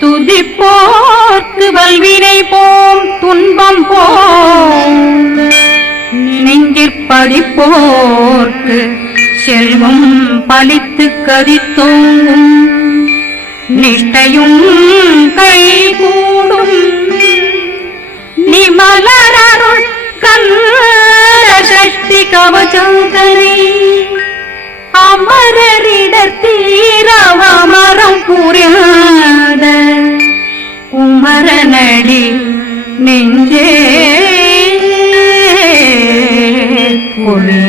துதிப்போர்க்கு வல்வினை போம் துன்பம் போம் நெஞ்சிற்பதிப்போர்க்கு செல்வம் பலித்து கதித்தோங்கும் நிஷ்டையும் கைகூடும் நிமலரருள் கந்த சக்தி கவசந்தனை அமரரிடத்தீரவமரம் புரியாத குமரனடி நெஞ்சே பொழி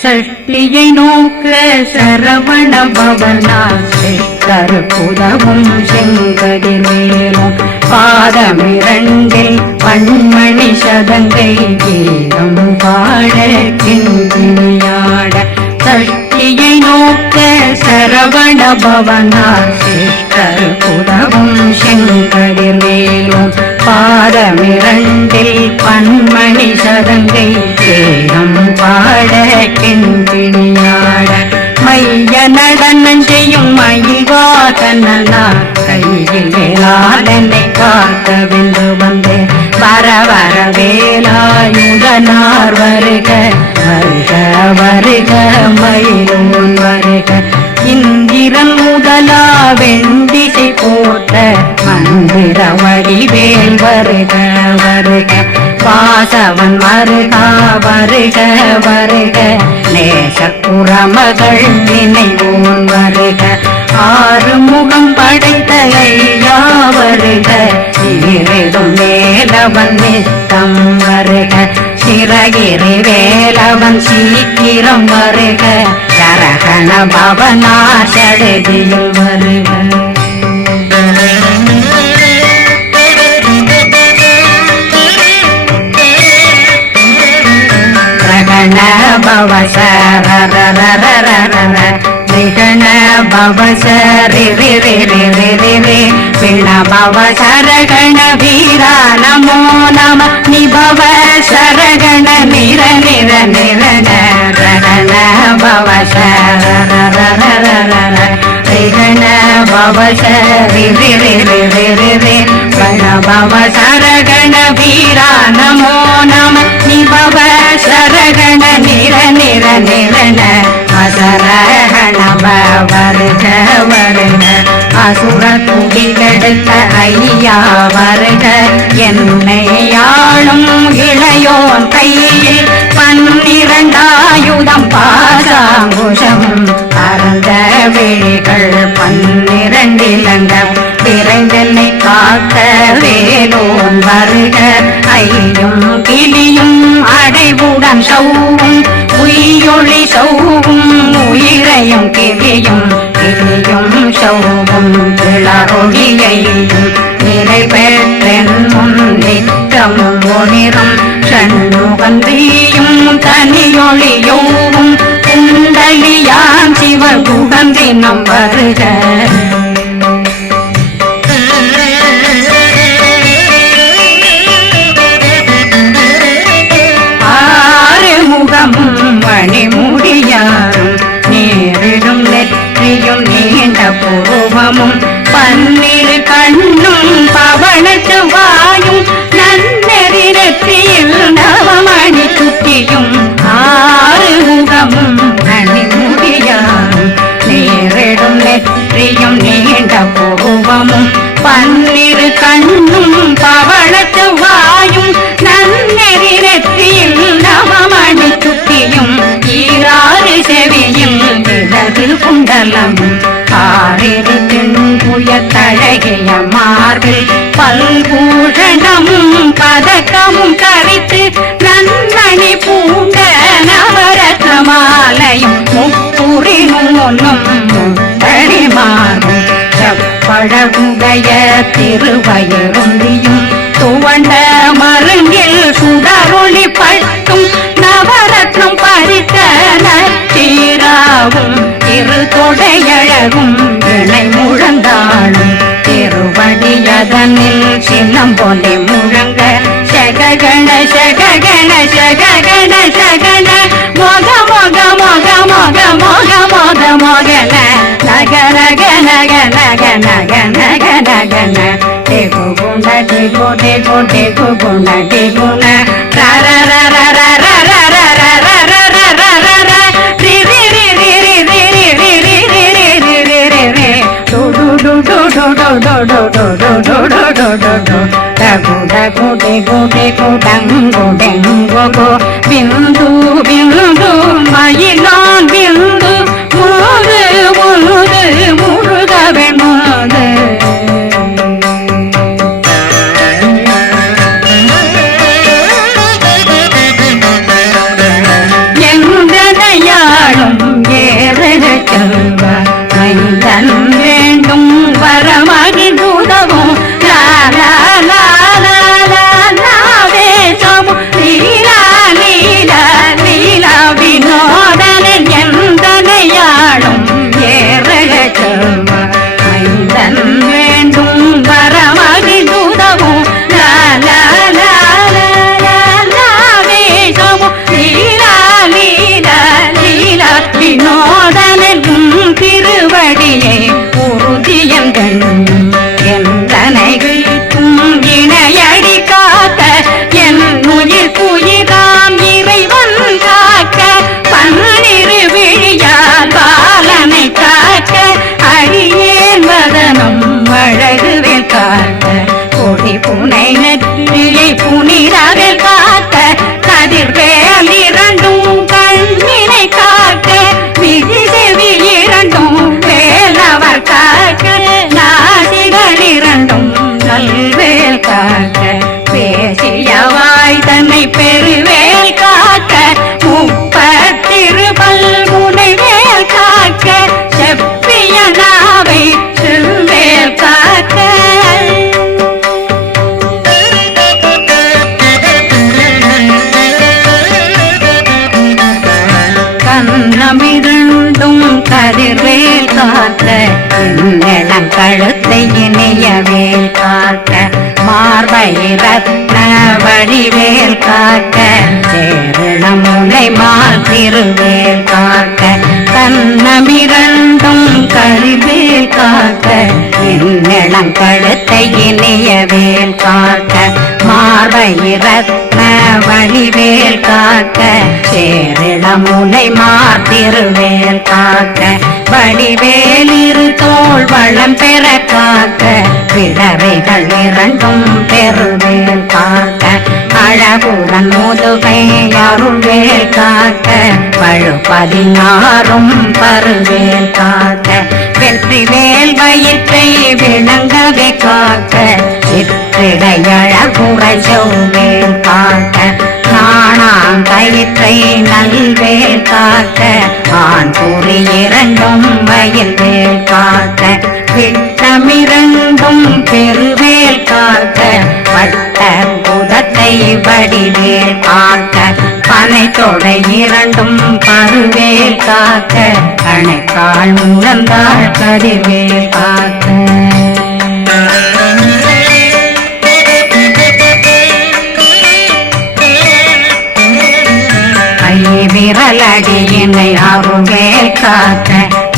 சஷ்டியை நோக்க சரவண பவனா கருப்புதவும் செங்கதிர்வேலும் பாதமிரண்டில் பண்மணி சதங்கை கீதம் பாட கிண்கிணியாட சஷ்டியை நோக்க சரவண பவனா கருப்புதவும் செங்கதிர்வேலும் பாதமிரண்டில் பண்மணி சதங்கை கீதம் பாட கிண்கிணியாட மைய நடனம் செய்யும் மயில்வாகனார் கையில் வேளாளனை காக்க வென்று வந்தே வர வர வேலாயுதனார் வருக வருக வருக மயிலோன் வருக இந்திரன் முதலா வெண்டிசை போட்ட மந்திர வடிவேல் வருக வருக வாசவன் வருகா வருக வருக நேசக்குறமகள் நினைவோன் வருக ஆறுமுகம் படைத்த ஐயா வருக இருடும் வேலவன் நித்தம் வருக சிறகிரி வேலவன் சீக்கிரம் வருக சரகண பவனா சடதியில் வருக பவ சரண பவ சரி பிண பவ சரகண வீரா நமோ நம நிபவ சரகண நிர நிர நிரண ரண பவ சரண பவ சரி பிண பவ சரகண வீரா நமோ நம நிபவ சரகண நிர நிர நிரண அசரகண வருக வருக அசுர துடிலெடுத்த ஐயா வருக என்னை ஆளும் இளையோன் கையில் 12 பாசாங்குஷம் பரந்த விழிகள் 12 இலங்க விரைந்தென்னை காக்க வேலோன் வருக ஐயும் கிளியும் அடைவுடன் சௌவும் உயிரொளி சௌவும் உயிரையும் கிளியும் கிளியும் சௌவும் கிளரொளியையும் நிலை பெற்றென் முன் நித்தமும் ஒளிரும் சண்முகந்தியும் தனியொளியோவும் குண்டலியான் சிவகுகந்தினம் வருக மணிமுடியாரும் நேரிடும் நெற்றியும் நீண்ட பூவமும் 12 கண்ணும் பவனத்து வாயும் நன்னெறி நெற்றியில் நவமணி சுட்டியும் 6 முகமும் மணிமுடியாரும் நேரிடும் நெற்றியும் நீண்ட பூவமும் 12 கண்ணும் பவனத்து வாயும் நன்னெறி நெற்றியில் நவமணி சுட்டியும் 6 செவியும் இடது குண்டலம் 6 தின்புய தழகிய மார்பில் பல்பூஷணமும் பதக்கமும் கரித்து நன்மணி பூண்ட நவரத்ன மாலையும் முப்புரி நூலும் முத்தடி மாறும் செப்பழகுடைய திருவயருந்தியும் துவண்ட மருங்கில் சுடரொளி பட்டும் நவரத்னம் பறித்த நச்சீராவும் இரு தொடையழகும் இணை முழந்தாளும் திருவடியதனில் சின்னம் போலே முழங்க சககண சககண சககண சகண நன டெகு குண டெகு டெகு டெகு குண டெகுண ரர ரர ரர ரர பிந்து பிந்து மயிலான் பிந்து முழுது முழுது முழுகவன் முழுது எந்தனையாளும் ஏறு செல்வ மைந்தன் வேண்டும் வரமகி தூதவும் லாலா லாலா லாவேசமும் லீலா லீலா லீலா வினோதனில் எந்தனையாளும் ஏறு செல்வ மைந்தன் வேண்டும் வரமகி தூதவும் லாலா லாலா லாவேசமும் லீலா லீலா லீலா வினோதனில் திருவடியை உறுதியங்கள் எந்தனைகளுக்கும் இணையடி காக்க என் உயிர் புயிராம் இறைவன் காக்க பன்னிரு விழியால் பாலனை காக்க அடியேன் வதனம் அழகுவேல் காக்க கொடி புனை நெற்றியை புனிதவேல் காக்க கதிர்வேல் இரண்டும் கண்ணினை காக்க விதி செவி இரண்டும் வேலவர் காக்க நாசிகள் இரண்டும் நல்வேல் காக்க பேசியவாய் தன்னை பெருவேல் காக்க முப்பத்திருபல் முனைவேல் காக்க செப்பிய நாவை செல்வேல் காக்க கண்ணமிரண்டும் கதிர்வேல் காக்க இளம் கழுத்தை இணையவேல் காக்க மார்பை ரத்ன வடிவேல் காக்க சேரணமுலை மால் திருவேல் காக்க கண்ணமிரண்டும் கதிர்வேல் காக்க இளம் கழுத்தை இணையவேல் காக்க மார்பை ரத்ன வடிவேல் காக்க சேரணமுலை மால் திருவேல் காக்க வடிவேல் இரு தோள் வளம் பெற காக்க பிறவைகள் இரண்டும் பெருவேல் காக்க அழகுடன் முதுகை அருள்வேல் காக்க பழு 16 பருவேல் காக்க வெற்றிவேல் வயிற்றை விளங்கவே காக்க சிற்றிடையழகுறை செவ்வேல் காக்க நாணாங்கயிற்றை நல்வேல் காக்க ஆண் குறி இரண்டும் வயல்வேல் காக்க விட்டமிரண்டும் பெருவேல் காக்க வட்ட புதத்தை வடிவேல் காக்க பனை தொடை இரண்டும் பருவேல் காக்க கணைக்கால் முழந்தாள் கதிர்வேல் காக்க விரலடியினை அருள்வேல் காக்க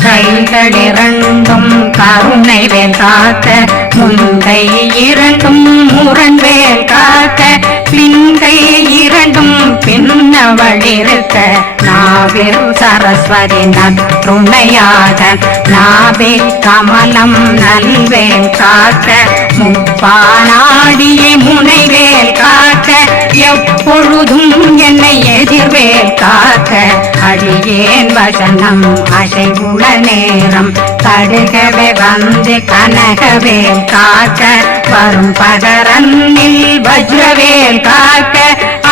கைகள் இரண்டும் கருணை வேல் காக்க முன்கை இரண்டும் முரண்வேல் காக்க பின்கை இரண்டும் பின்னவளிருக்க நாவில் சரஸ்வதி நற்றுணையாக நாவே கமலம் நல்வேல் காக்க முப்பானாடியே முனைவேல் காக்க எப்பொழுதும் என்னை எதிர்வேல் காக்க அடியேன் வசனம் அசைவுள நேரம் கடுகவே வந்து கனகவேல் காக்க வரும் பகரன்னில் வஜ்ரவேல் காக்க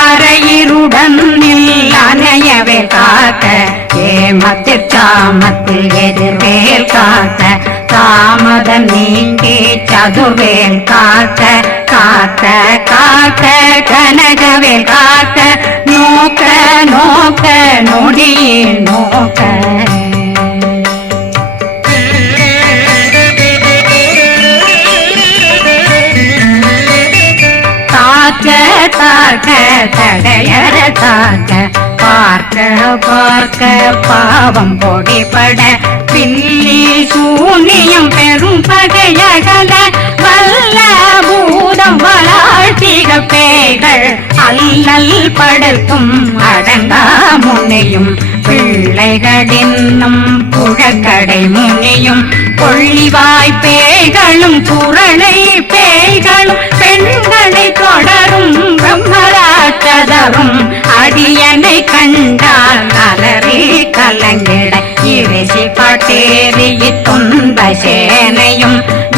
அரையிருடன் அணையவேல் காக்க ஏமத்தில் சாமத்தில் எதிர்வேல் காக்க தாமதம் நீங்கி சதுர்வேல் காக்க காக்க காக்க கனகவேல் காக்க நோக்க நோக்க நொடியில் நோக்க தாக்க தாக்க தடையற தாக்க பார்க்க பார்க்க பாவம் பொடிபட பில்லி சூனியம் பெரும் பகையகல வல்ல அல்ல பூதம் வளாழ்த்திக பேய்கள் அல்லல் படுத்தும் அடங்கா முனையும் பிள்ளைகளின்னும் புழக்கடை முனியும் கொள்ளிவாய் பேய்களும் குரளை பேய்களும் பெண்களை தொடரும் பிரம்மராட்சதரும் அடியனை கண்டால் அலறி கலங்கிட இரிசி பட்டேறிய துன்ப சேனையும்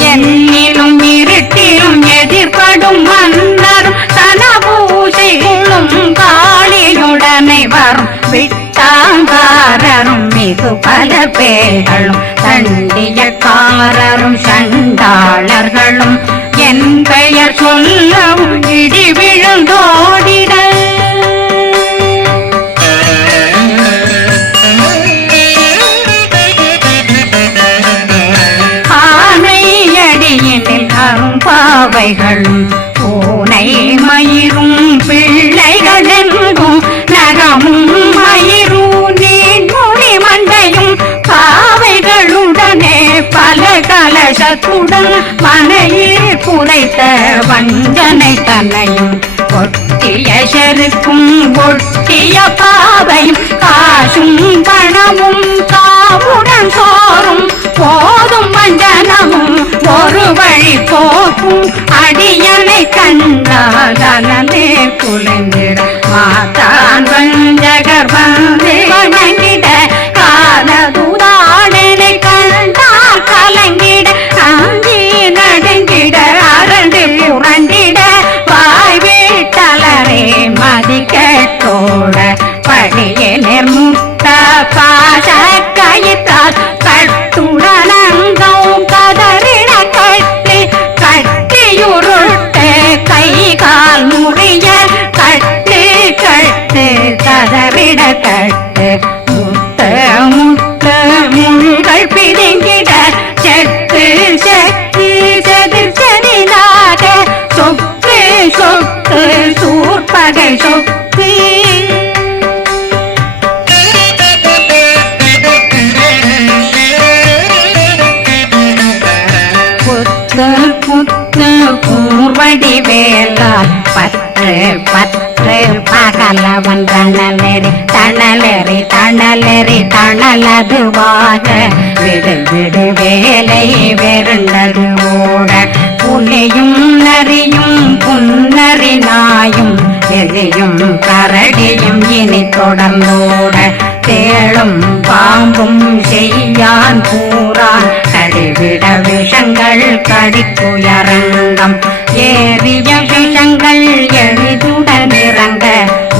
என்னிலும் இருட்டிலும் எதிர்படும் மன்னரும் தனபூசைகளும் காளியுடனை வரும் விட்டாங்காரரும் மிகு பல பேர்களும் தண்டியக்காரரும் சண்டாளர்களும் என் பெயர் சொல்லவும் இடி விழுந்தோடிட ஆனையடியினில் அரும்பாவைகளும் பூனை மயிரும் பிள்ளைகளெங்கும் நகமும் மயிரும் நீர்மொழி மண்டையும் பாவைகளுடனே பல கலசத்துடன் மனையில் புதைத்த வஞ்சனை தன்னையும் ஒட்டிய செருக்கும் ஒட்டிய பாவையும் காசும் பணமும் காவுடன் சோறும் போதும் வஞ்சனமும் ஒரு வழி போக்கும் அடியனை கண்டாலே குலைந்திட மாதான் வஞ்சகர் வந்து வணங்கிட காலதுதாடனை கண்டால் கலங்கிட அஞ்சி நடுங்கிட அரண்டு புரண்டிட வாய் வீட்டலரே மதிக்கட்டோட படியே நிர்முட்ட பாச கயிற்றால் கட்டுடனங்கும் கதறிட கட்டி கட்டியுருட்டு கை கால் முறிய கட்டு கட்டு கதறிட கட்டு முத்த முத்த முள்கள் பிதுங்கிட செத்து செத்து செதிர் செதிலாக சொக்கு சொக்கு சூர்பகை சொக்கு புத்து கூர்வடி வேலால் பற்று பற்று பகலவன் தணலெறி தணலெறி தணலெறி தணலதுவாக விடு விடு வேலை வெருண்டது ஓட புலியும் நரியும் புன்னறி நாயும் எரியும் கரடியும் இனி தொடர்ந்தோட தேளும் பாம்பும் செய்யான் கூறான் கடிவிட விஷங்கள் கடிக்குயரங்கம் ஏறிய விஷங்கள் எளிதுடன் இறங்க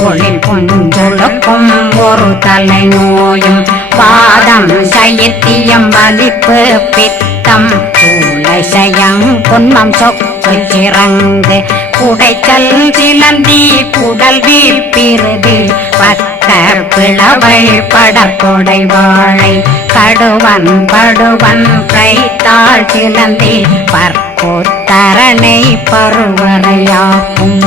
ஒளில் புஞ்சொழுக்கும் ஒரு தலை நோயும் பாதம் சைத்தியம் வலிப்பு பித்தம் சூளைசயம் பொன்மம் சொக்கு சிறந்து குடைச்சல் சிலந்தி குடல் வீழ்பிறுதி பத்த பிளவை படற்கொடை வாழை கடுவன் படுவன் கைத்தாள் சிலந்தி பற்கோத்தரணை பருவரையாக்கும்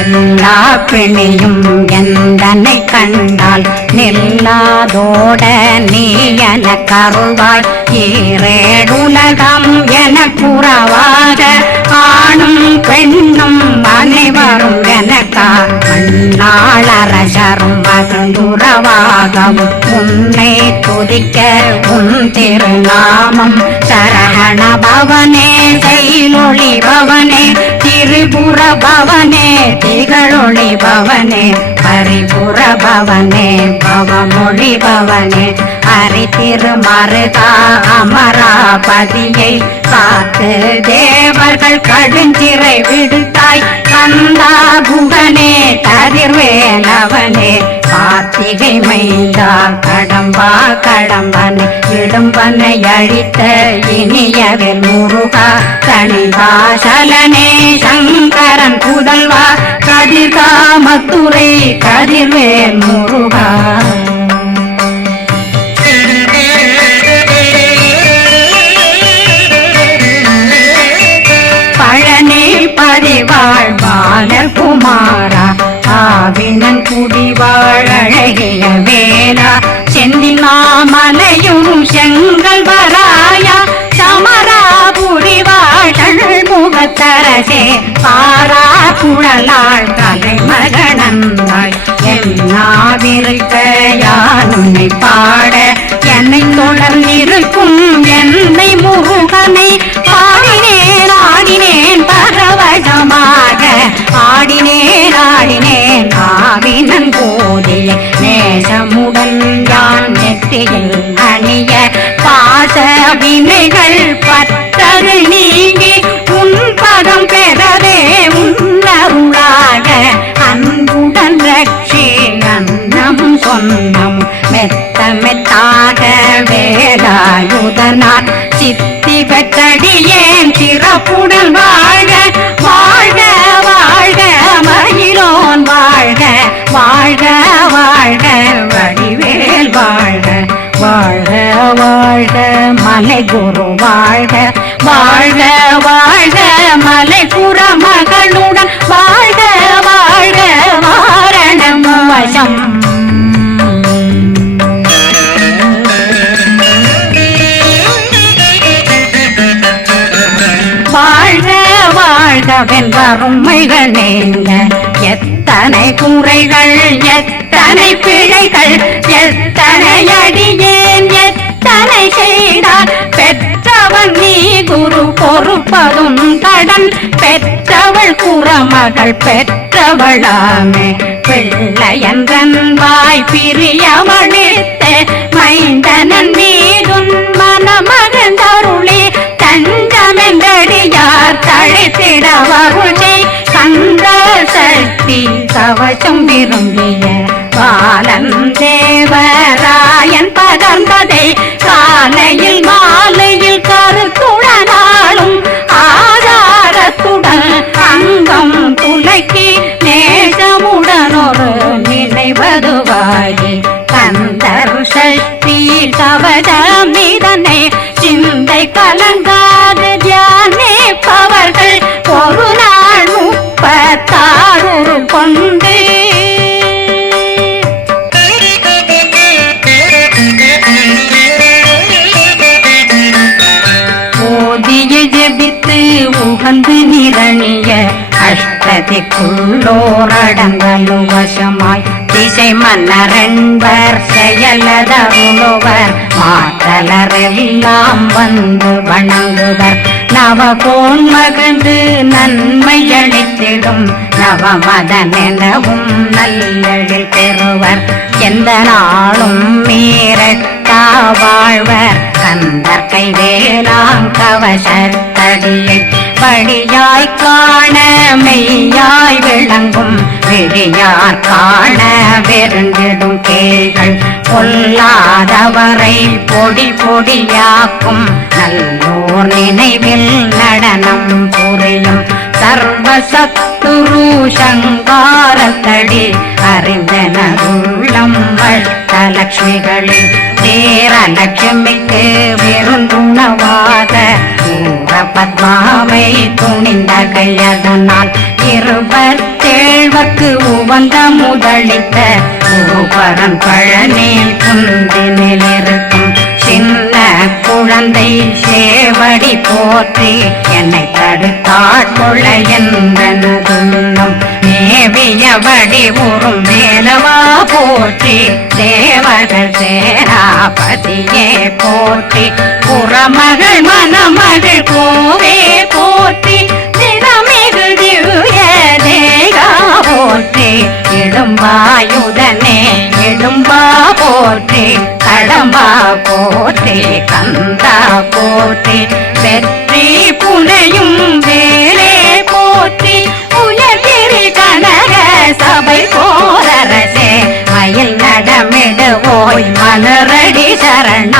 எல்லா பிணியும் எந்தனை கண்டால் நில்லாதோட நீ என கருவாய் ஈரேடுலகம் என புறவாக ஆணும் பெண்ணும் அனைவரும் எனக்கா மண்ணாளரசரும் மகிழ்ந்துறவாகவும் உன்னை துதிக்க உன் திருநாமம் சரகண பவனே செயலொளி பவனே திரிபுர பவனே திகழொளி பவனே பரிபுர பவனே பவமொழி பவனே ஹரி திருமருகா அமராபதியை காத்து தேவர்கள் கடுஞ்சிறை விடுத்தாய் கந்தா குகனே கதிர்வேலவனே கார்த்திகை மைந்தா கடம்பா கடம்பனை இடும்பனை அழித்த இனியவில் முருகா தனிவாசலனே சங்கரன் புதல்வா கதிர்காமத்துறை கதிர்வேல் முருகா பழனி பதிவாழ் பாலர் குமாரா ஆவினன் குடிவாழ் அழகிய வேல மலையும் செங்கல் வராயா சமராபுரி வாழல் முகத்தரசே பாரா குழலாள் தலைமகனந்தாய் என்னாவிருக்க யான் உன்னை பாட என்னை தொடர்ந்திருக்கும் என்னை முருகனை ஆடினேன் ஆடினேன் பரவசமாக ஆடினேன் ஆடினேன் ஆவினன் போதிய நேசமுடன் யான் நெற்றியில் அணிய பாச வினைகள் பத்தது நீங்கி உன் பதம் பெறவே உன்னருளாக அன்புடன் ரட்சி அன்னம் சொன்னம் மெத்த மெத்தாக வேலாயுதனார் சித்தி பெற்றடியேன் சிறப்புடன் வாழ வாழ்க வாழ்க மயிலோன் வாழ்க வாழ்க வாழ்க வடிவேல் வாழ்க வாழ்க வாழ்க மலை குரு வாழ்க வாழ்க வாழ்க மலை புற மகளுடன் வாழ்க வாழ்க வாரணம் வசம் வாழ்க வாழ்கவென் வறுமைகள் நீங்க எத்தனை குறைகள் எத்தனை பிழைகள் எத்தனை அடியேன் எத்தனை செய்தார் பெற்றவன் நீ குரு பொறுப்பதும் கடன் பெற்றவள் குறமகள் பெற்றவளாமே பிள்ளையன்றன் வாய் பிரியமளித்த மைந்தனன் மீதுன் மனமகந்தருளி தஞ்சமென்றடியார் தழைத்திட வருளை கந்த சக்தி கவசம் விரும்பிய பாலன் தேவராயன் பகர்ந்ததை காலையில் மாலையில் கருத்துடனாலும் ஆதாரத்துடன் அங்கம் துலக்கி நேசமுடன் ஒரு நினைவதுவாகி கந்தர் சக்தி கவசம் இதனை சிந்தை கலங்காது தியானிப்பவர்கள் ஒரு நாள் 36 கொண்டு ஓதிய ஜெபித்து உகந்து நிரணிய அஷ்டதிக்குள்ளோரடங்கலும் வசமாய் திசை மன்னரென்பர் செயலதருளுவர் மாற்றலரெல்லாம் வந்து வணங்குவர் நவகோன் மகிழ்ந்து நன்மை அளித்திடும் நவமதனெனவும் நல்லெழில் பெறுவர் எந்த நாளும் மீறட்டா வாழ்வர் கந்தர் கைவேலாம் கவசத்தடியை படியாய் காண மெய்யாய் விளங்கும் விழியார் காண வெறுந்திடும் கேள்கள் பொல்லாதவரை பொடி பொடியாக்கும் நல்லோர் நினைவில் நடனம் புரியும் சர்வசத்துரு சங்காரத்தடி அறிந்தனருள்ளம் வட்டலட்சுமிகளில் தேரலட்சுமிக்கு விருந்துணவாத பத்மாவை துணிந்த கையதனால் 27 உவந்த முதலித்த பூபரன் பழனி குந்தினில் இருக்கும் சின்ன குழந்தை சேவடி போற்றி என்னை தடுத்தாட்கொள்ள என்பனதுள்ளம் மேவியபடி உறும் மேலவா போற்றி தேவர்கள் சேராபதியே போற்றி புறமகள் மணமகள் கோவே போற்றி திறமிகு திவ்ய தேகா போற்றி இடும்பாயுதனே இடும்பா போற்றி கடம்பா போற்றி கந்தா போற்றி வெற்றி புனையும் வேலே போற்றி உயர்கிரி கனக சபை போரரசே மயில் நடமிடு ஓய் மலரடி சரண